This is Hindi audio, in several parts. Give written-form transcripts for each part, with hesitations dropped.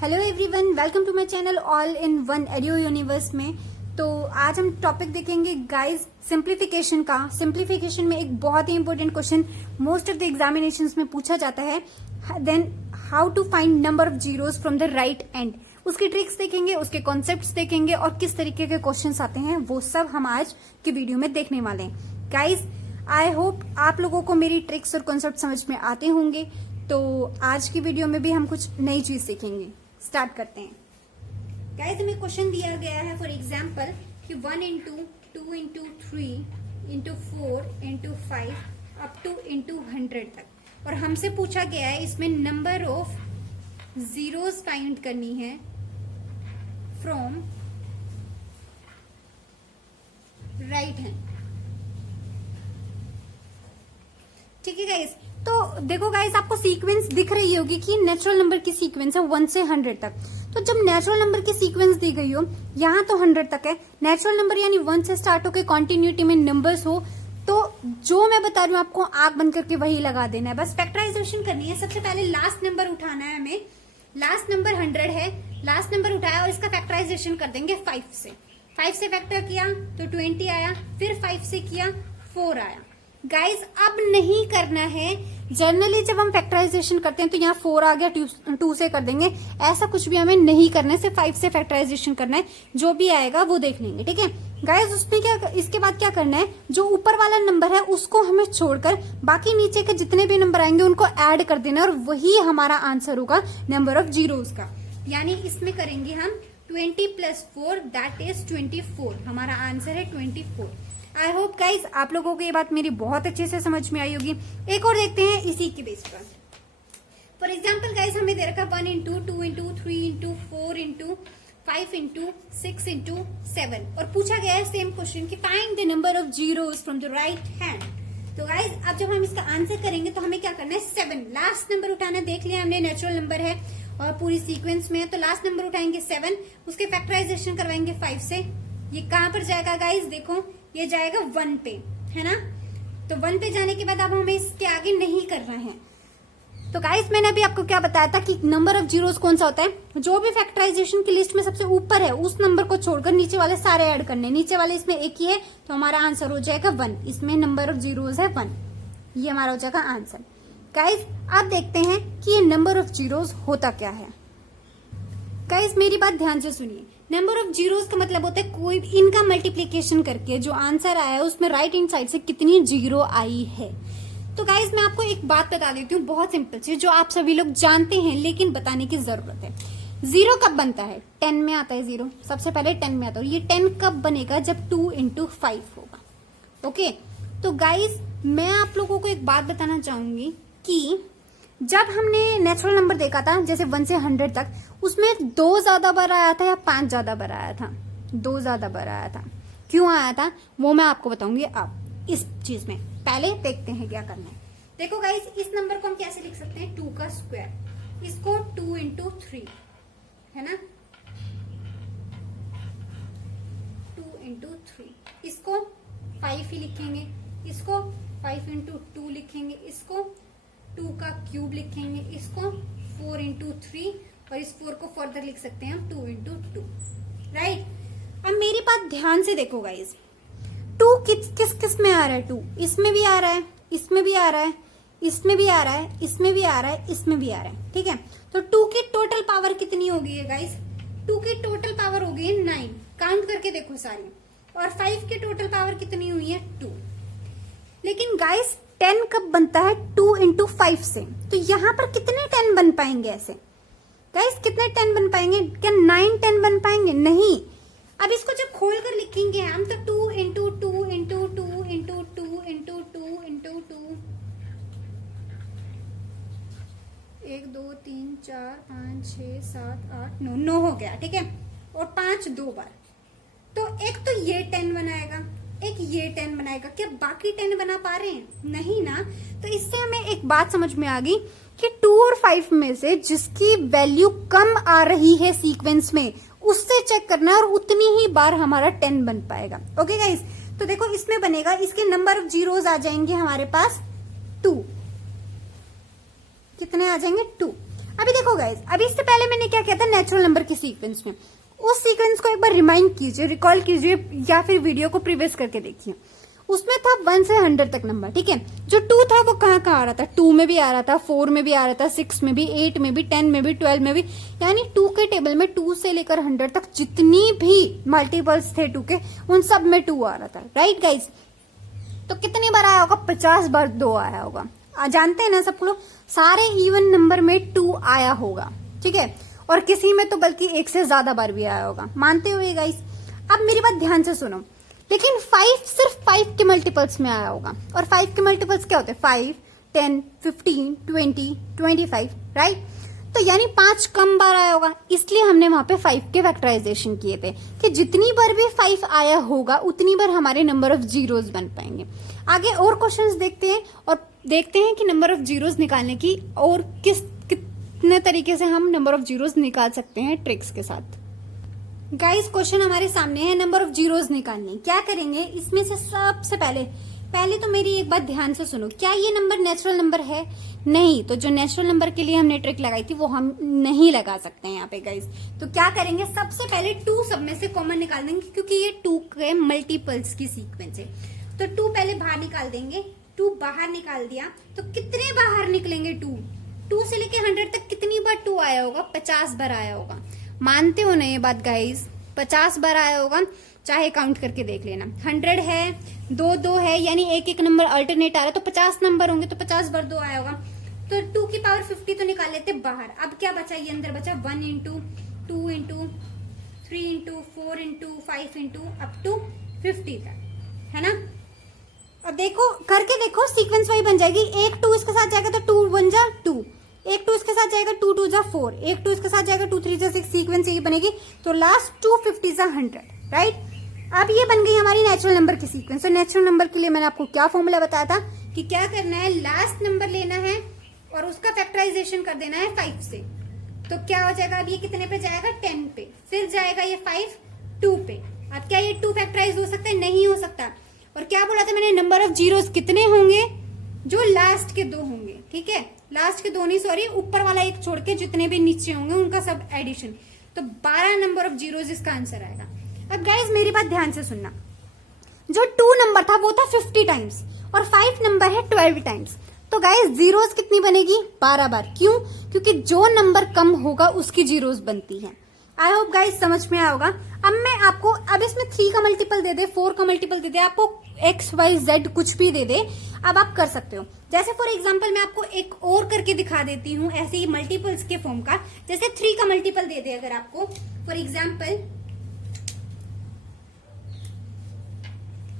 Hello everyone, welcome to my channel all in one audio universe में। तो आज हम टॉपिक देखेंगे गाइस सिंप्लीफिकेशन का। सिंप्लीफिकेशन में एक बहुत ही important question most of the examinations में पूछा जाता है, then how to find number of zeros from the right end. उसकी ट्रिक्स देखेंगे, उसके कॉन्सेप्ट्स देखेंगे और किस तरीके के क्वेश्चंस आते हैं वो सब हम आज की वीडियो में देखने वाले हैं। गाइस आई होप आप लोगों को मेरी ट्रिक्स और कॉन्सेप्ट समझ में आते होंगे। तो आज की वीडियो में भी हम कुछ नई चीज सीखेंगे। स्टार्ट करते हैं। गाइस हमें क्वेश्चन दिया गया है फॉर एग्जांपल कि 1 into 2 into 3 into 4 into 5 up two into 100 तक, और हमसे पूछा गया है इसमें नंबर ऑफ जीरोस फाइंड करनी है फ्रॉम राइट हैंड। ठीक है गाइस, तो देखो गाइस आपको सीक्वेंस दिख रही होगी कि नेचुरल नंबर की सीक्वेंस है 1 से 100 तक। तो जब नेचुरल नंबर की सीक्वेंस दी गई हो, यहाँ तो 100 तक है, नेचुरल नंबर यानी 1 से स्टार्ट होकर कॉन्टिन्यूटी में नंबर्स हो, तो जो मैं बता रही हूँ आपको आंख बंद करके वही लगा देना है। बस फैक्टराइजेशन करनी है। सबसे पहले लास्ट नंबर उठाना है हमें। लास्ट नंबर 100 है, लास्ट नंबर उठाया और इसका फैक्टराइजेशन कर देंगे 5 से। 5 से फैक्टर किया तो 20 आया, फिर 5 से किया 4 आया। गाइज अब नहीं करना है, जनरली जब हम फैक्टराइजेशन करते हैं तो यहाँ 4 आ गया, 2 से कर देंगे, ऐसा कुछ भी हमें नहीं करना है। सिर्फ 5 से फैक्टराइजेशन करना है, जो भी आएगा वो देख लेंगे। ठीक है गाइज, उसमें क्या, इसके बाद क्या करना है, जो ऊपर वाला नंबर है उसको हमें छोड़कर बाकी नीचे के जितने भी नंबर आएंगे उनको ऐड कर देना है, और वही हमारा आंसर होगा नंबर ऑफ जीरोस का। यानी इसमें करेंगे हम 20 + 4 दैट इज 24। हमारा आंसर है 24। आई होप गाइज आप लोगों को ये बात मेरी बहुत अच्छे से समझ में आई होगी। एक और देखते हैं इसी के बेस पर। फॉर एग्जाम्पल गाइज हमें दे रखा 1 into 2 into 3 into 4 into 5 into 6 into 7, और पूछा गया है सेम क्वेश्चन कि find the number of zeros from the right hand. तो गाइज अब जब हम इसका आंसर करेंगे तो हमें क्या करना है, 7 लास्ट नंबर उठाना है। देख लिया हमने नेचुरल नंबर है और पूरी सीक्वेंस में है, तो लास्ट नंबर उठाएंगे 7, उसके फैक्टराइजेशन करवाएंगे 5 से। ये कहां पर जाएगा गाइज, देखो ये जाएगा 1 पे, है ना। तो 1 पे जाने के बाद अब हमें इसके आगे नहीं करना है। तो गाइस मैंने अभी आपको क्या बताया था कि नंबर ऑफ जीरोस कौन सा होता है, जो भी फैक्टराइजेशन की लिस्ट में सबसे ऊपर है उस नंबर को छोड़कर नीचे वाले सारे ऐड करने। नीचे वाले इसमें एक ही है तो हमारा आंसर हो जाएगा 1। इसमें नंबर ऑफ जीरोस है 1, ये हमारा हो जाएगा आंसर। गाइस अब देखते हैं कि ये नंबर ऑफ जीरोस होता क्या है। गाइस मेरी बात ध्यान से सुनिए। नंबर ऑफ जीरोस का मतलब होता है कोई इनका मल्टीप्लीकेशन करके जो आंसर आया है उसमें राइट हैंड साइड से कितनी जीरो आई है। तो गाइस मैं आपको एक बात बता देती हूँ बहुत सिंपल सी, जो आप सभी लोग जानते हैं लेकिन बताने की जरूरत है। जीरो कब बनता है, 10 में आता है जीरो, सबसे पहले 10 में आता है। ये 10 कब बनेगा, जब 2 इंटू 5 होगा। ओके, तो गाइस मैं आप लोगों को एक बात बताना चाहूंगी कि जब हमने नेचुरल नंबर देखा था जैसे 1 से 100 तक, उसमें 2 ज्यादा बार आया था या 5 ज्यादा बार आया था, 2 ज्यादा बार आया था। क्यों आया था वो मैं आपको बताऊंगी अब इस चीज में। पहले देखते हैं क्या करना है। देखो गाइस इस नंबर को हम कैसे लिख सकते हैं, 2 का स्क्वायर, इसको 2 इंटू 3 है ना, 2 इंटू 3, इसको 5 ही लिखेंगे, इसको 5 इंटू 2 लिखेंगे, इसको 2 का क्यूब लिखेंगे, इसको 4 इंटू 3, और इस 4 को फर्दर लिख सकते हैं हम 2 इंटू 2। राइट, अब मेरी बात ध्यान से देखो गाइज, 2 किस में आ रहा है, 2 इसमें भी आ रहा है, इसमें भी आ रहा है, इसमें भी आ रहा है, इसमें भी आ रहा है, इसमें भी आ रहा है। ठीक है, तो 2 की टोटल पावर कितनी हो गई है गाइज, 2 की टोटल पावर हो गई है 9, काउंट करके देखो सारी, और 5 की टोटल पावर कितनी हुई है 2। लेकिन गाइज 10 कब बनता है, 2 इंटू 5 से, तो यहां पर कितने 10 बन पाएंगे ऐसे गाइस, कितने 10 बन पाएंगे, क्या 9 10 बन पाएंगे, नहीं। अब इसको जब खोल कर लिखेंगे हम तो 2 into 2 into 2 into 2 into 2 into 2, 1 2 3 4 5 6 7 8 9 9 हो गया। ठीक है, और 5 2 बार, तो एक तो ये 10 बनाएगा, एक ये 10 बनाएगा, क्या बाकी 10 बना पा रहे हैं, नहीं ना। तो इससे हमें एक बात समझ में आ गई कि 2 और 5 में से जिसकी वैल्यू कम आ रही है सीक्वेंस में उससे चेक करना है, और उतनी ही बार हमारा 10 बन पाएगा। ओके गाइस, तो देखो इसमें बनेगा, इसके नंबर ऑफ जीरोस आ जाएंगे हमारे पास 2, कितने आ जाएंगे 2। अभी देखो गाइस, अभी इससे पहले मैंने क्या किया था नेचुरल नंबर के सीक्वेंस में, उस सीक्वेंस को एक बार रिमाइंड कीजिए, रिकॉल कीजिए, या फिर वीडियो को प्रीवियस करके देखिए। उसमें था 1 से 100 तक नंबर, ठीक है। जो 2 था वो कहाँ कहाँ आ रहा था, 2 में भी आ रहा था, 4 में भी आ रहा था, 6 में भी, 8 में भी, 10 में भी, 12 में भी, यानी 2 के टेबल में 2 से लेकर 100 तक जितनी भी मल्टीपल्स थे 2 के, उन सब में 2 आ रहा था, राइट गाइज। तो कितनी बार आया होगा, 50 बार 2 आया होगा। जानते हैं ना सब लोग, सारे इवन नंबर में 2 आया होगा, ठीक है। और किसी में तो बल्कि 1 से ज्यादा बार भी आया होगा, मानते हो ये गाइस। अब मेरी बात ध्यान से सुनो, लेकिन 5 सिर्फ 5 के मल्टीपल्स में आया होगा, और 5 के मल्टीपल्स क्या होते हैं, 5, 10, 15, 20, 25, राइट। तो यानी 5 कम बार आया होगा, इसलिए हमने वहां पे 5 के फैक्टराइजेशन किए थे कि जितनी बार भी 5 आया होगा उतनी बार हमारे नंबर ऑफ जीरोस बन पाएंगे। आगे और क्वेश्चंस देखते हैं और देखते हैं कि नंबर ऑफ जीरोस निकालने की और कितने तरीके से हम नंबर ऑफ जीरोस निकाल सकते हैं ट्रिक्स के साथ। गाइस क्वेश्चन हमारे सामने है, नंबर ऑफ जीरोस निकालने। क्या करेंगे, इसमें से सबसे पहले तो मेरी एक बात ध्यान से सुनो, क्या ये नंबर नेचुरल नंबर है? नहीं। तो जो नेचुरल नंबर के लिए हमने ट्रिक लगाई थी वो हम नहीं लगा सकते हैं यहाँ पे गाइस। तो क्या करेंगे, सबसे पहले 2 सब में से कॉमन निकाल देंगे, क्योंकि ये 2 के मल्टीपल्स की सीक्वेंस है। तो 2 पहले बाहर निकाल देंगे। 2 बाहर निकाल दिया तो कितने बाहर निकलेंगे 2 से लेके 100 तक कितनी बार 2 आया होगा, 50 बार आया होगा। मानते हो ना ये बात गाइस, 50 बार आया होगा, चाहे काउंट करके देख लेना। 100 है, 2 है, यानी एक नंबर अल्टरनेट आ रहा है, तो 50 नंबर होंगे, तो 50 बार 2 आया होगा। तो 2 की पावर 50 तो निकाल लेते बाहर। अब क्या बचा, ये अंदर बचा 1 into 2 into 3 into 4 into 5 into up to 50 तक, है ना। अब देखो करके देखो, सीक्वेंस वाइज बन जाएगी। एक 2 इसके साथ जाएगा तो 2 1 जा 2, एक 2 इसके साथ जाएगा 2 2 जा 4, एक 2 इसके साथ जाएगा 2 3 जा 6, सीक्वेंस यही बनेगी। तो लास्ट 250 जा 100, राइट। अब ये बन गई हमारी नेचुरल नंबर की सीक्वेंस। तो नेचुरल नंबर के लिए मैंने आपको क्या फॉर्मूला बताया था कि क्या करना है, लास्ट नंबर लेना है और उसका फैक्टराइजेशन कर देना है 5 से। तो क्या हो जाएगा, अब ये कितने पे जाएगा, 10 पे, फिर जाएगा ये 5 2 पे। अब क्या ये 2 फैक्टराइज हो सकता है, नहीं हो सकता। और क्या बोला था मैंने, नंबर ऑफ जीरोस कितने होंगे, जो लास्ट के 2 होंगे, ठीक है। लास्ट के 2 नहीं, सॉरी, ऊपर वाला एक छोड़ के जितने भी नीचे होंगे उनका सब एडिशन। तो 12 नंबर ऑफ जीरोस इसका आंसर आएगा। अब गाइज मेरी बात ध्यान से सुनना, जो 2 नंबर था वो था 50 टाइम्स और 5 नंबर है 12 टाइम्स। तो गाइज जीरोस कितनी बनेगी, 12 बार। क्यों, क्योंकि जो नंबर कम होगा उसकी जीरोस बनती है। आई होप गाइज समझ में आया होगा। अब मैं आपको, अब इसमें 3 का मल्टीपल दे दे, 4 का मल्टीपल दे दे, आपको x y z कुछ भी दे दे, अब आप कर सकते हो। जैसे फॉर एग्जांपल मैं आपको एक और करके दिखा देती हूँ ऐसे ही मल्टीपल्स के फॉर्म का। जैसे 3 का मल्टीपल दे दे अगर आपको, for example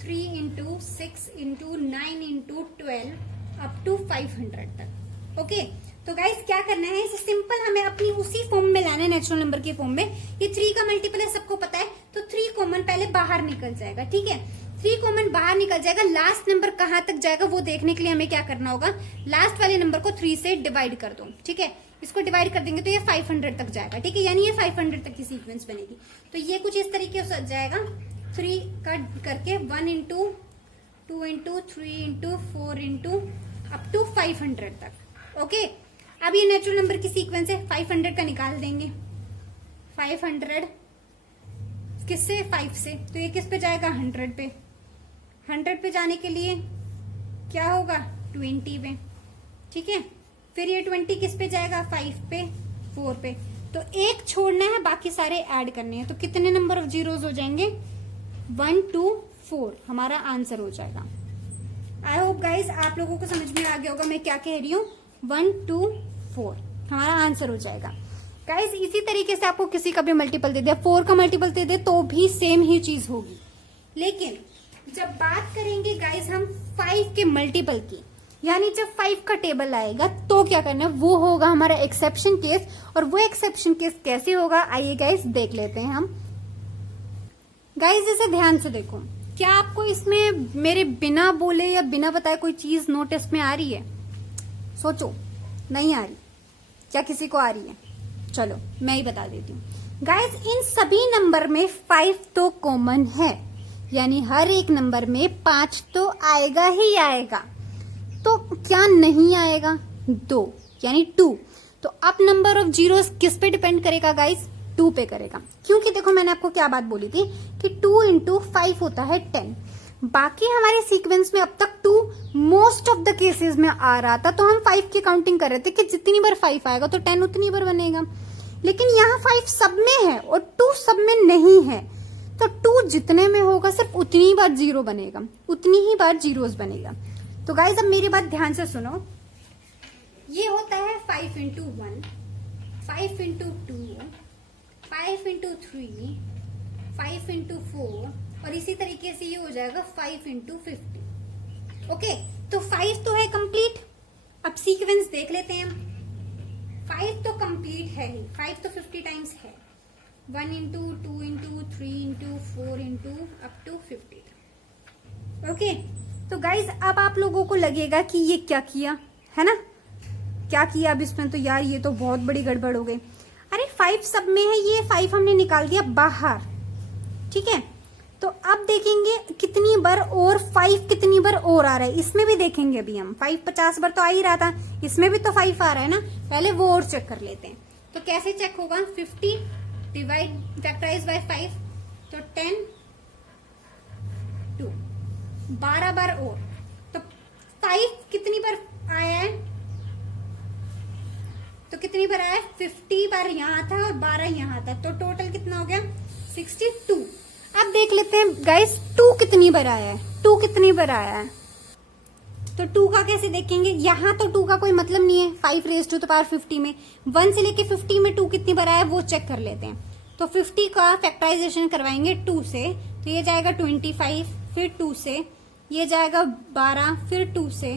3 into 6 into 9 into 12 up to 500 तक, ओके। तो गाइस क्या करना है, इसे सिंपल हमें अपनी उसी फॉर्म में लाना है, नेचुरल नंबर के फॉर्म में। ये 3 का मल्टीपल है, सबको पता है, तो 3 कॉमन पहले बाहर निकल जाएगा, ठीक है। 3 कॉमन बाहर निकल जाएगा, लास्ट नंबर कहां तक जाएगा वो देखने के लिए हमें क्या करना होगा, लास्ट वाले नंबर को 3 से डिवाइड कर दो, ठीक है। इसको डिवाइड कर देंगे तो ये 500 तक जाएगा, ठीक है, यानी ये 500 तक की सीक्वेंस बनेगी। तो ये कुछ इस तरीके से जाएगा, 3 का करके 1 into 2 into 3 into 4 into up to 500 तक, ओके। अब ये नेचुरल नंबर की सीक्वेंस है, 500 का निकाल देंगे। 500 किससे, 5 से, तो ये किस पे जाएगा, 100 पे। 100 पे जाने के लिए क्या होगा, 20 पे, ठीक है। फिर ये 20 किस पे जाएगा, 5 पे, 4 पे। तो एक छोड़ना है, बाकी सारे ऐड करने हैं। तो कितने नंबर ऑफ जीरोस हो जाएंगे, 1 2 4 हमारा आंसर हो जाएगा। आई होप गाइज आप लोगों को समझ में आ गया होगा मैं क्या कह रही हूँ। 1 2 4 हमारा आंसर हो जाएगा। गाइज इसी तरीके से आपको किसी का भी मल्टीपल दे दिया, 4 का मल्टीपल दे दे तो भी सेम ही चीज होगी। लेकिन जब बात करेंगे गाइज हम 5 के मल्टीपल की, यानी जब 5 का टेबल आएगा तो क्या करना है, वो होगा हमारा एक्सेप्शन केस। और वो एक्सेप्शन केस कैसे होगा, आइए गाइज देख लेते हैं हम। गाइज इसे ध्यान से देखो, क्या आपको इसमें मेरे बिना बोले या बिना बताए कोई चीज नोटिस में आ रही है, सोचो, नहीं आ रही, क्या किसी को आ रही है? चलो मैं ही बता देती हूँ। गाइज इन सभी नंबर में 5 तो कॉमन है, यानी हर एक नंबर में 5 तो आएगा ही आएगा। तो क्या नहीं आएगा, 2 यानी 2। तो अब नंबर ऑफ जीरोस किस पे डिपेंड करेगा गाइस? 2 पे करेगा, क्योंकि देखो मैंने आपको क्या बात बोली थी कि 2 इंटू 5 होता है 10। बाकी हमारे सीक्वेंस में अब तक 2 मोस्ट ऑफ द केसेस में आ रहा था, तो हम 5 की काउंटिंग कर रहे थे कि जितनी बार 5 आएगा तो 10 उतनी बार बनेगा। लेकिन यहाँ 5 सब में है और 2 सब में नहीं है, तो 2 जितने में होगा सिर्फ उतनी ही बार जीरो बनेगा, उतनी ही बार जीरोस बनेगा। तो गाइज अब मेरी बात ध्यान से सुनो, ये होता है 5 इंटू 1, 5 इंटू 2, 5 इंटू 3, 5 इंटू 4, और इसी तरीके से ये हो जाएगा 5 इंटू 50। ओके, तो 5 तो है कंप्लीट। अब सीक्वेंस देख लेते हैं हम। 5 तो कंप्लीट है ही, 5 तो 50 टाइम्स है, 1 into 2 into 3 into 4 into up to 50। Okay, तो गाइज अब आप लोगों को लगेगा कि ये क्या किया है ना, क्या किया अब इसमें, तो यार ये तो बहुत बड़ी गड़बड़ हो गई। अरे 5 सब में है, ये 5 हमने निकाल दिया बाहर, ठीक है। तो अब देखेंगे कितनी बार और 5 कितनी बार और आ रहा है, इसमें भी देखेंगे। अभी हम 5 50 बार तो आ ही रहा था, इसमें भी तो 5 आ रहा है ना, पहले वो और चेक कर लेते हैं। तो कैसे चेक होगा? 50 डिवाइड फैक्टराइज बाय 5, तो 10 2 12 बार और, तो 5 कितनी बार आया है, तो कितनी बार आया? 50 बार यहाँ था और 12 यहाँ था, तो टोटल कितना हो गया? 62। अब देख लेते हैं गाइस 2 कितनी बार आया है, 2 कितनी बार आया है। तो 2 का कैसे देखेंगे? यहाँ तो 2 का कोई मतलब नहीं है, 5 रेज़ टू द पावर 50 में 1 से लेके 50 में 2 कितनी बार आया है वो चेक कर लेते हैं। तो 50 का फैक्टराइजेशन करवाएंगे 2 से, तो ये जाएगा 25, फिर 2 से, ये जाएगा 12, फिर 2 से,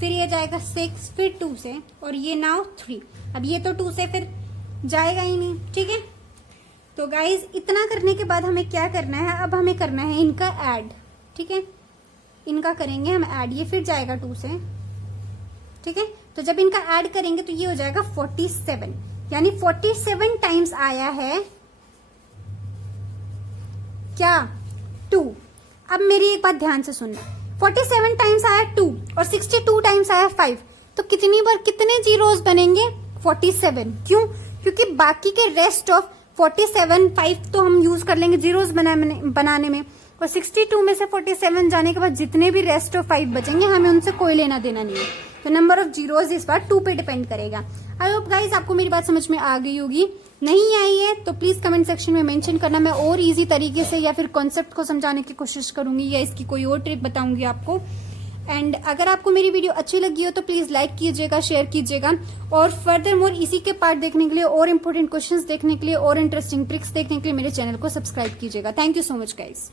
फिर ये जाएगा 6, फिर 2 से, और ये नाउ 3। अब ये तो 2 से फिर जाएगा ही नहीं, ठीक है। तो गाइज इतना करने के बाद हमें क्या करना है? अब हमें करना है इनका ऐड, ठीक है। इनका करेंगे हम ऐड, ये फिर जाएगा 2 से, ठीक है। तो जब इनका ऐड करेंगे तो ये हो जाएगा 47, यानी 47 टाइम्स आया है क्या? 2। अब मेरी एक बात ध्यान से सुनना, 47 टाइम्स आया 2 और 62 टाइम्स आया 5, तो कितनी बार कितने जीरोस बनेंगे? 47। क्यों? क्योंकि बाकी के रेस्ट ऑफ 47 5 तो हम यूज कर लेंगे जीरोस बनाने में, और 62 में से 47 जाने के बाद जितने भी रेस्ट ऑफ 5 बचेंगे हमें उनसे कोई लेना देना नहीं है। तो नंबर ऑफ जीरोस इस बार 2 पे डिपेंड करेगा। आई होप गाइज आपको मेरी बात समझ में आ गई होगी। नहीं आई है तो प्लीज कमेंट सेक्शन में मेंशन करना, मैं और इजी तरीके से या फिर कॉन्सेप्ट को समझाने की कोशिश करूंगी, या इसकी कोई और ट्रिक बताऊंगी आपको। एंड अगर आपको मेरी वीडियो अच्छी लगी हो तो प्लीज लाइक कीजिएगा, शेयर कीजिएगा, और फर्दर मोर इसी के पार्ट देखने के लिए और इंपॉर्टेंट क्वेश्चंस देखने के लिए और इंटरेस्टिंग ट्रिक्स देखने के लिए मेरे चैनल को सब्सक्राइब कीजिएगा। Thank you so much guys.